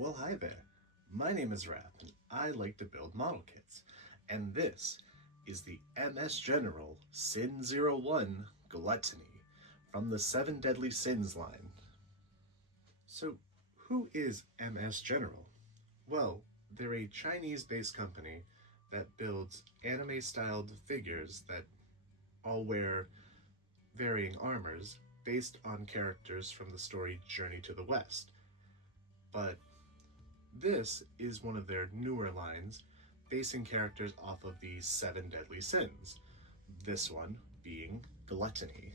Well, hi there. My name is Rap, and I like to build model kits. And this is the MS General Sin-01 Gluttony from the Seven Deadly Sins line. So, who is MS General? Well, they're a Chinese-based company that builds anime-styled figures that all wear varying armors based on characters from the story Journey to the West. But this is one of their newer lines, basing characters off of the Seven Deadly Sins, this one being gluttony.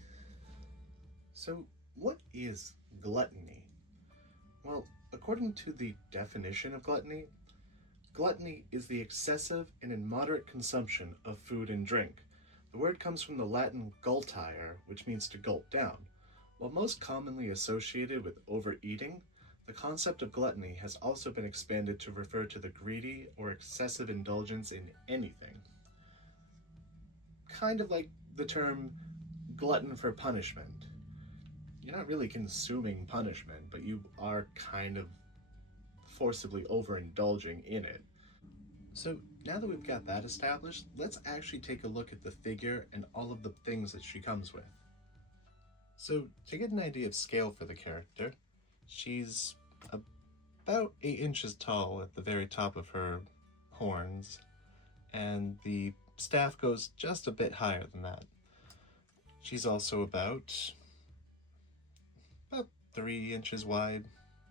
So, what is gluttony? Well, according to the definition of gluttony, gluttony is the excessive and immoderate consumption of food and drink. The word comes from the Latin gultire, which means to gulp down. While most commonly associated with overeating, the concept of gluttony has also been expanded to refer to the greedy or excessive indulgence in anything. Kind of like the term glutton for punishment. You're not really consuming punishment, but you are kind of forcibly overindulging in it. So now that we've got that established, let's actually take a look at the figure and all of the things that she comes with. So to get an idea of scale for the character, she's about 8 inches tall at the very top of her horns, and the staff goes just a bit higher than that. She's also about 3 inches wide,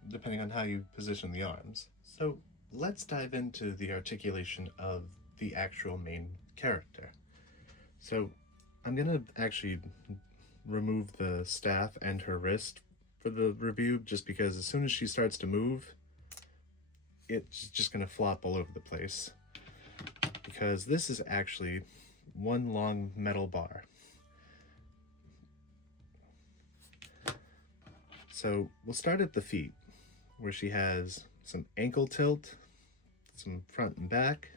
depending on how you position the arms. So let's dive into the articulation of the actual main character. So I'm gonna actually remove the staff and her wrist for the review, just because as soon as she starts to move, it's just gonna flop all over the place, because this is actually one long metal bar. So we'll start at the feet, where she has some ankle tilt, some front and back.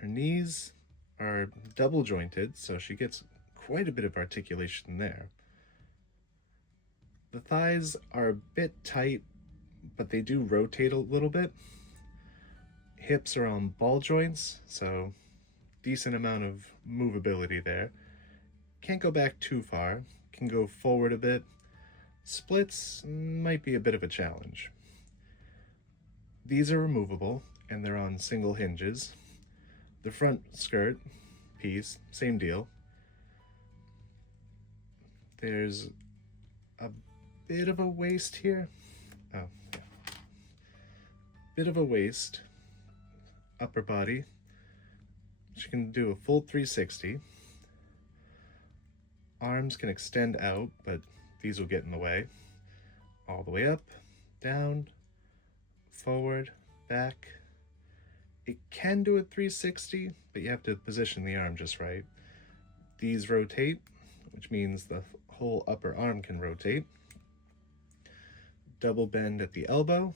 Her knees are double jointed, so she gets quite a bit of articulation there. The thighs are a bit tight, but they do rotate a little bit. Hips are on ball joints, so decent amount of movability there. Can't go back too far, can go forward a bit. Splits might be a bit of a challenge. These are removable, and they're on single hinges. The front skirt piece, same deal. There's a bit of a waist here. Oh, yeah. Bit of a waist. Upper body. She can do a full 360. Arms can extend out, but these will get in the way. All the way up, down, forward, back. It can do a 360, but you have to position the arm just right. These rotate, which means the whole upper arm can rotate. Double bend at the elbow.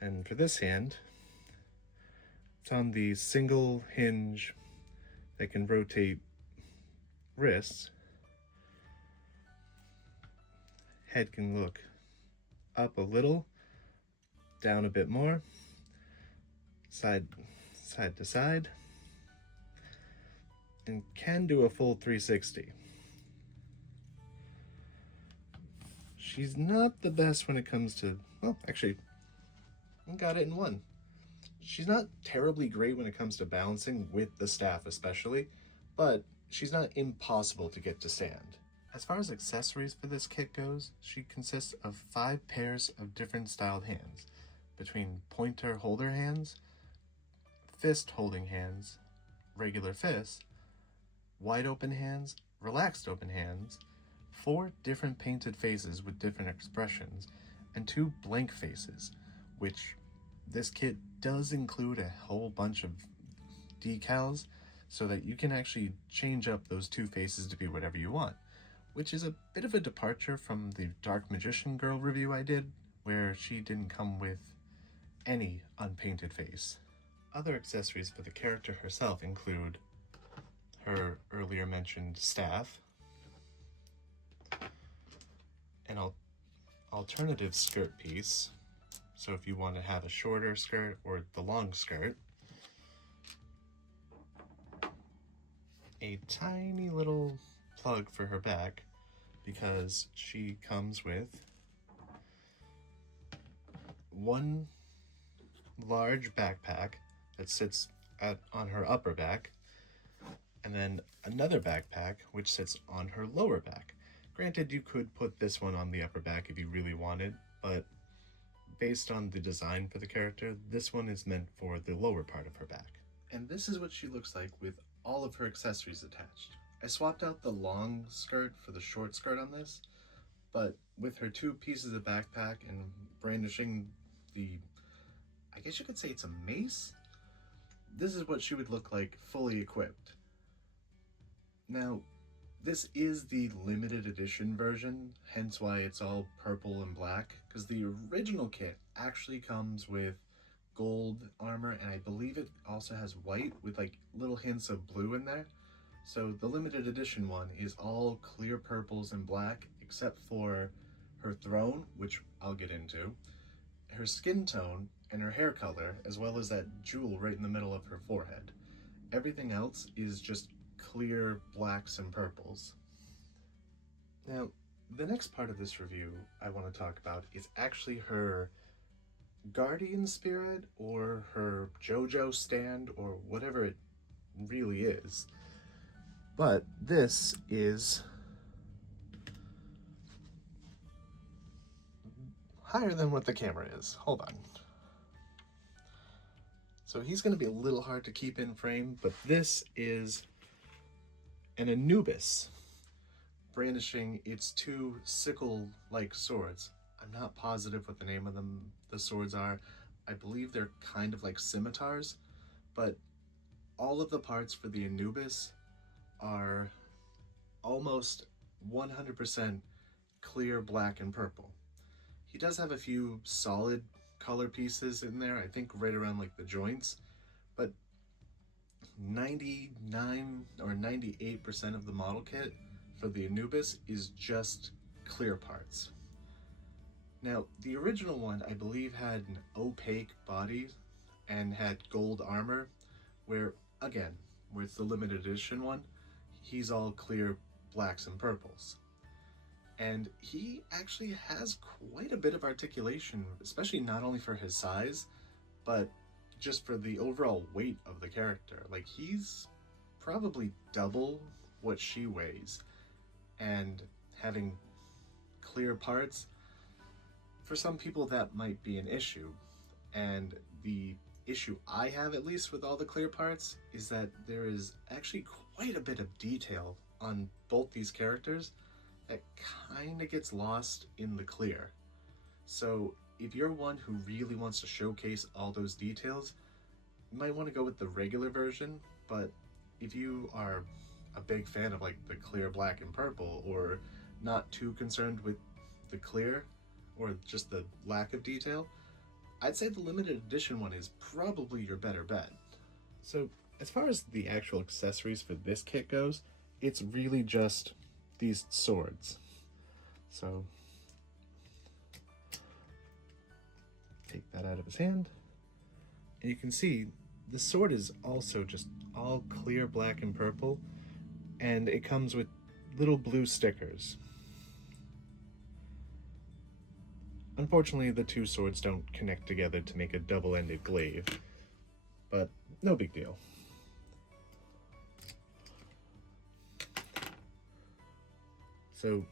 And for this hand, it's on the single hinge that can rotate wrists. Head can look up a little, down a bit more, side to side, and can do a full 360. She's not the best when it comes to, well, actually, got it in one. She's not terribly great when it comes to balancing with the staff especially, but she's not impossible to get to stand. As far as accessories for this kit goes, she consists of 5 pairs of different styled hands, between pointer holder hands, fist holding hands, regular fists, wide open hands, relaxed open hands, 4 different painted faces with different expressions, and 2 blank faces, which this kit does include a whole bunch of decals so that you can actually change up those 2 faces to be whatever you want, which is a bit of a departure from the Dark Magician Girl review I did, where she didn't come with any unpainted face. Other accessories for the character herself include her earlier mentioned staff, an alternative skirt piece, So if you want to have a shorter skirt or the long skirt, a tiny little plug for her back, because she comes with one large backpack that sits on her upper back, and then another backpack which sits on her lower back. Granted, you could put this one on the upper back if you really wanted, but based on the design for the character, this one is meant for the lower part of her back. And this is what she looks like with all of her accessories attached. I swapped out the long skirt for the short skirt on this, but with her two pieces of backpack and brandishing the, I guess you could say it's a mace, this is what she would look like fully equipped. Now, this is the limited edition version, hence why it's all purple and black, because the original kit actually comes with gold armor, and I believe it also has white with like little hints of blue in there. So the limited edition one is all clear purples and black, except for her throne, which I'll get into, her skin tone, and her hair color, as well as that jewel right in the middle of her forehead. Everything else is just clear blacks and purples. Now, the next part of this review I want to talk about is actually her guardian spirit, or her JoJo stand, or whatever it really is. But this is higher than what the camera is. Hold on. So he's going to be a little hard to keep in frame, but this is an Anubis brandishing its two sickle-like swords. I'm not positive what the name of the swords are. I believe they're kind of like scimitars, but all of the parts for the Anubis are almost 100% clear black and purple. He does have a few solid color pieces in there, I think right around like the joints, but 99 or 98% of the model kit for the Anubis is just clear parts. Now, the original one, I believe, had an opaque body and had gold armor, where, again, with the limited edition one, he's all clear blacks and purples. And he actually has quite a bit of articulation, especially not only for his size, but just for the overall weight of the character. Like, he's probably double what she weighs, and having clear parts, for some people that might be an issue. And the issue I have, at least with all the clear parts, is that there is actually quite a bit of detail on both these characters that kind of gets lost in the clear. So if you're one who really wants to showcase all those details, you might want to go with the regular version. But if you are a big fan of like the clear black and purple, or not too concerned with the clear or just the lack of detail, I'd say the limited edition one is probably your better bet. So as far as the actual accessories for this kit goes, it's really just these swords. So take that out of his hand, and you can see the sword is also just all clear black and purple, and it comes with little blue stickers. Unfortunately, the two swords don't connect together to make a double-ended glaive, but no big deal. So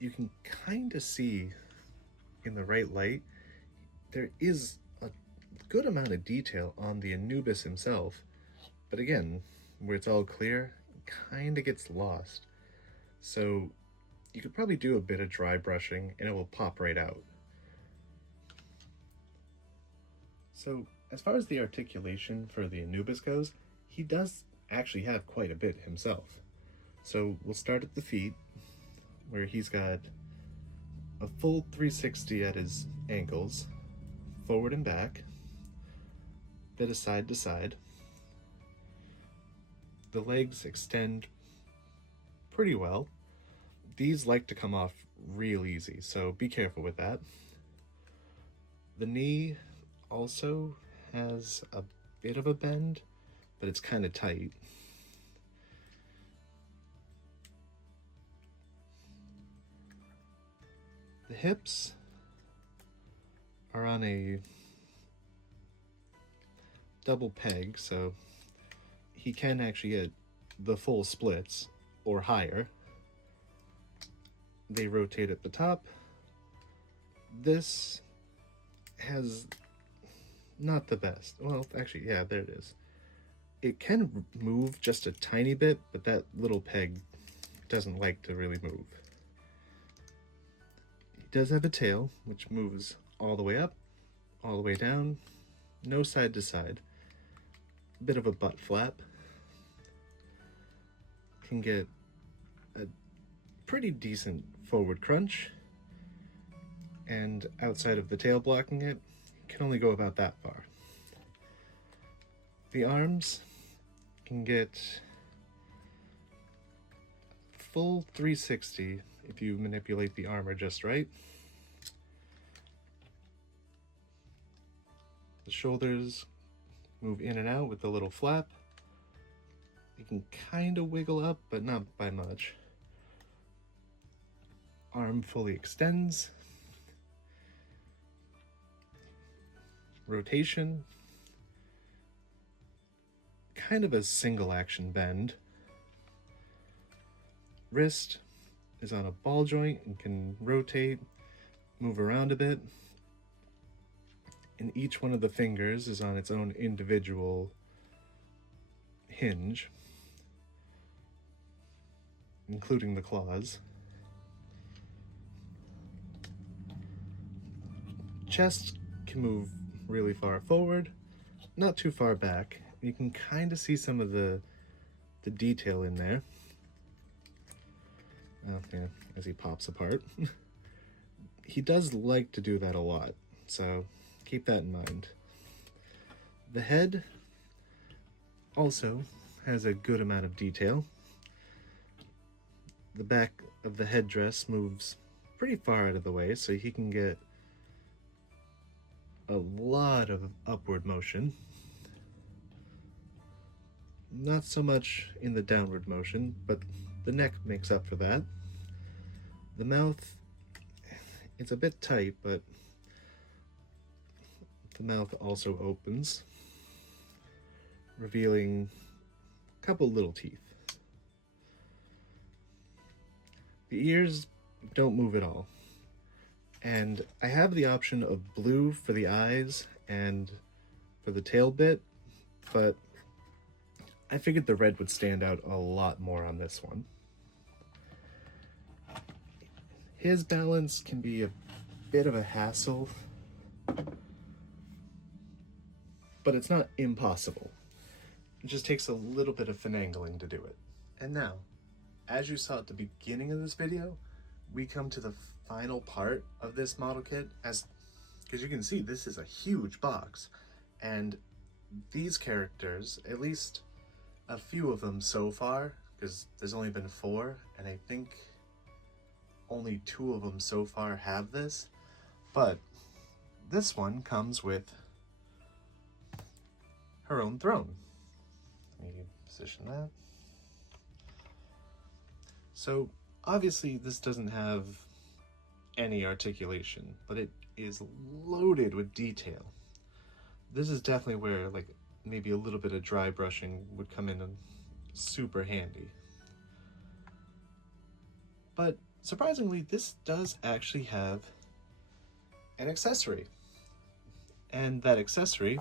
you can kind of see in the right light, there is a good amount of detail on the Anubis himself, but again, where it's all clear, it kind of gets lost. So you could probably do a bit of dry brushing and it will pop right out. So as far as the articulation for the Anubis goes, he does actually have quite a bit himself. So we'll start at the feet, where he's got a full 360 at his ankles, forward and back, bit of side to side. The legs extend pretty well. These like to come off real easy, so be careful with that. The knee also has a bit of a bend, but it's kind of tight. The hips are on a double peg, so he can actually get the full splits or higher. They rotate at the top. This has not the best. Well, actually, yeah, there it is. It can move just a tiny bit, but that little peg doesn't like to really move. He does have a tail, which moves all the way up, all the way down, no side to side. A bit of a butt flap. Can get a pretty decent forward crunch, and outside of the tail blocking it, can only go about that far. The arms can get full 360 if you manipulate the armor just right. The shoulders move in and out with the little flap. You can kind of wiggle up, but not by much. Arm fully extends. Rotation. Kind of a single action bend. Wrist is on a ball joint and can rotate, move around a bit. And each one of the fingers is on its own individual hinge, including the claws. Chest can move really far forward, not too far back. You can kind of see some of the detail in there. Yeah, as he pops apart. He does like to do that a lot, so keep that in mind. The head also has a good amount of detail. The back of the headdress moves pretty far out of the way, so he can get a lot of upward motion. Not so much in the downward motion, but the neck makes up for that. The mouth, it's a bit tight, but the mouth also opens, revealing a couple little teeth. The ears don't move at all. And I have the option of blue for the eyes and for the tail bit, but I figured the red would stand out a lot more on this one. His balance can be a bit of a hassle, but it's not impossible. It just takes a little bit of finagling to do it. And now, as you saw at the beginning of this video, we come to the final part of this model kit, because you can see this is a huge box, and these characters, at least a few of them so far, because there's only been 4, and I think only 2 of them so far have this, but this one comes with her own throne. Let me position that. So obviously this doesn't have any articulation, but it is loaded with detail. This is definitely where like maybe a little bit of dry brushing would come in and super handy. But surprisingly, this does actually have an accessory. And that accessory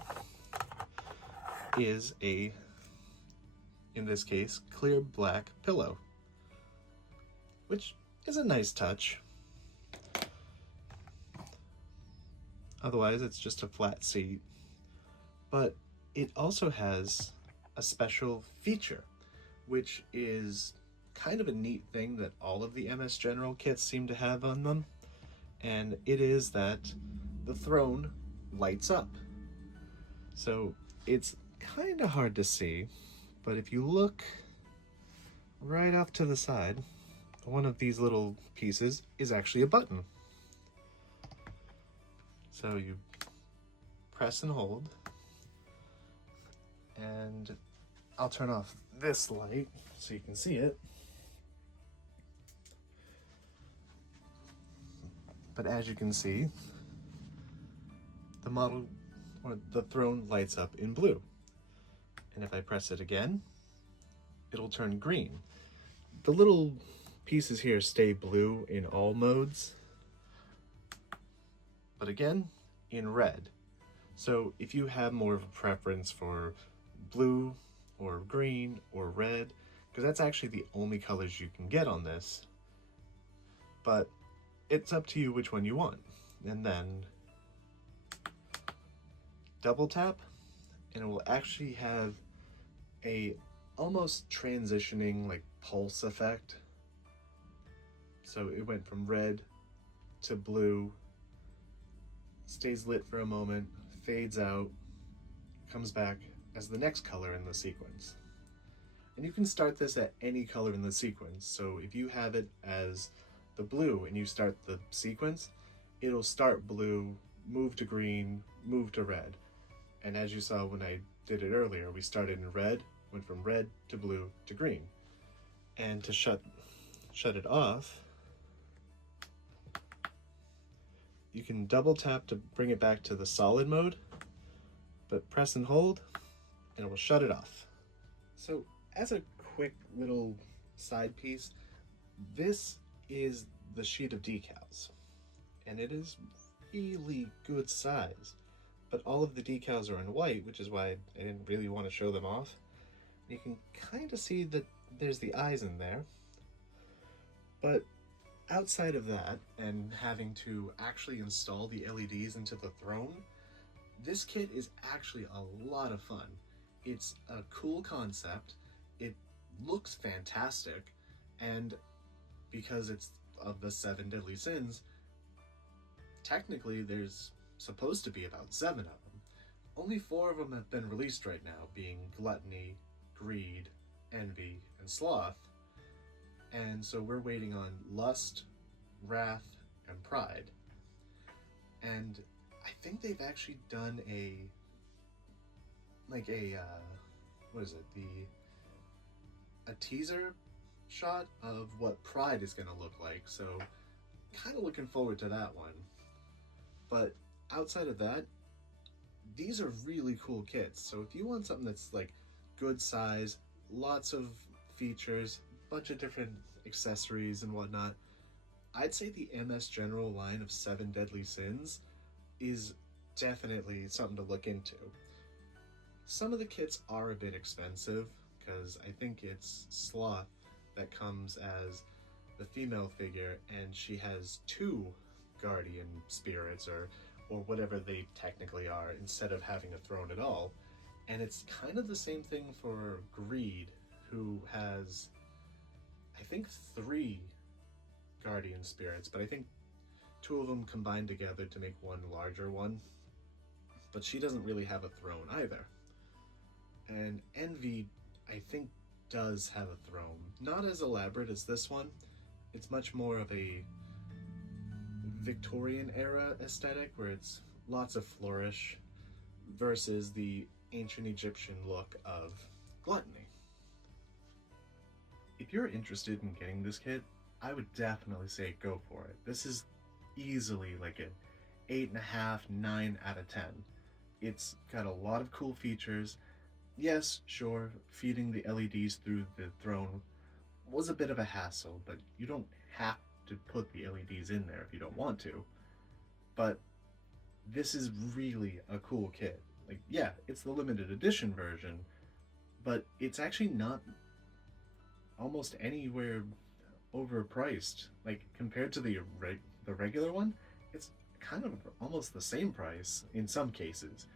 is a, in this case, clear black pillow, which is a nice touch. Otherwise, it's just a flat seat. But it also has a special feature, which is kind of a neat thing that all of the MS General kits seem to have on them, and it is that the throne lights up. So it's kind of hard to see, but if you look right off to the side, one of these little pieces is actually a button. So you press and hold. And I'll turn off this light so you can see it. But as you can see, the model, or the throne, lights up in blue. And if I press it again, it'll turn green. The little pieces here stay blue in all modes, but again, in red. So if you have more of a preference for blue or green or red, because that's actually the only colors you can get on this, but it's up to you which one you want. And then double tap, and it will actually have a almost transitioning like pulse effect. So it went from red to blue, stays lit for a moment, fades out, comes back as the next color in the sequence. And you can start this at any color in the sequence. So if you have it as the blue and you start the sequence, it'll start blue, move to green, move to red. And as you saw when I did it earlier, we started in red, went from red to blue to green. And to shut it off, you can double tap to bring it back to the solid mode, but press and hold and it will shut it off. So as a quick little side piece, this is the sheet of decals, and it is really good size, but all of the decals are in white, which is why I didn't really want to show them off. You can kind of see that there's the eyes in there, but outside of that, and having to actually install the LEDs into the throne, this kit is actually a lot of fun. It's a cool concept, it looks fantastic, and because it's of the 7 deadly sins, technically there's supposed to be about 7 of them. Only 4 of them have been released right now, being gluttony, greed, envy, and sloth. And so we're waiting on lust, wrath, and pride. And I think they've actually done a teaser shot of what pride is gonna look like. So kind of looking forward to that one. But outside of that, these are really cool kits. So if you want something that's like good size, lots of features, bunch of different accessories and whatnot, I'd say the MS General line of 7 Deadly Sins is definitely something to look into. Some of the kits are a bit expensive, because I think it's Sloth that comes as the female figure, and she has 2 guardian spirits, or whatever they technically are, instead of having a throne at all. And it's kind of the same thing for Greed, who has, I think, 3 guardian spirits, but I think 2 of them combined together to make one larger one. But she doesn't really have a throne either. And Envy, I think, does have a throne. Not as elaborate as this one. It's much more of a Victorian era aesthetic, where it's lots of flourish, versus the ancient Egyptian look of Gluttony. If you're interested in getting this kit, I would definitely say go for it. This is easily like an 8.5, 9 out of 10. It's got a lot of cool features. Yes, sure, feeding the LEDs through the throne was a bit of a hassle, but you don't have to put the LEDs in there if you don't want to. But this is really a cool kit. Like, yeah, it's the limited edition version, but it's actually not almost anywhere overpriced. Like, compared to the regular one, it's kind of almost the same price in some cases.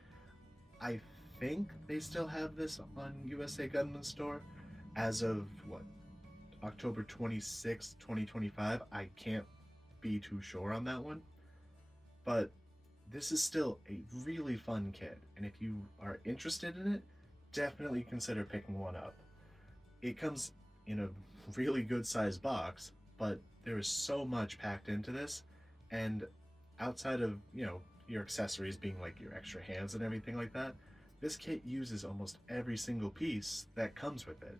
I think they still have this on USA Gunman Store as of, what, October 26, 2025. I can't be too sure on that one. But this is still a really fun kit, and if you are interested in it, definitely consider picking one up. It comes in a really good sized box, but there is so much packed into this, and outside of, your accessories being like your extra hands and everything like that, this kit uses almost every single piece that comes with it.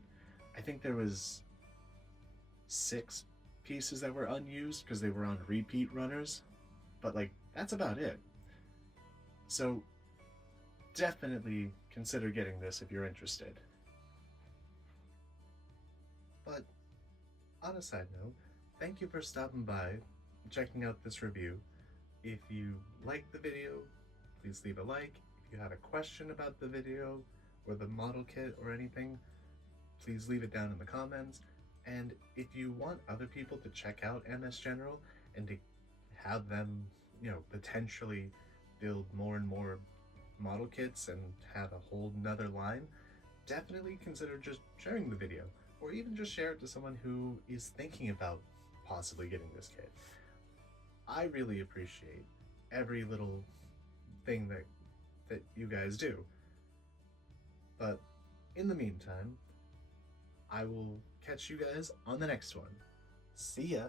I think there was 6 pieces that were unused because they were on repeat runners, but like that's about it. So definitely consider getting this if you're interested. But on a side note, thank you for stopping by, checking out this review. If you liked the video, please leave a like. If you have a question about the video or the model kit or anything, please leave it down in the comments. And if you want other people to check out MS General and to have them, potentially build more and more model kits and have a whole nother line, definitely consider just sharing the video, or even just share it to someone who is thinking about possibly getting this kit. I really appreciate every little thing that you guys do. But in the meantime, I will catch you guys on the next one. See ya!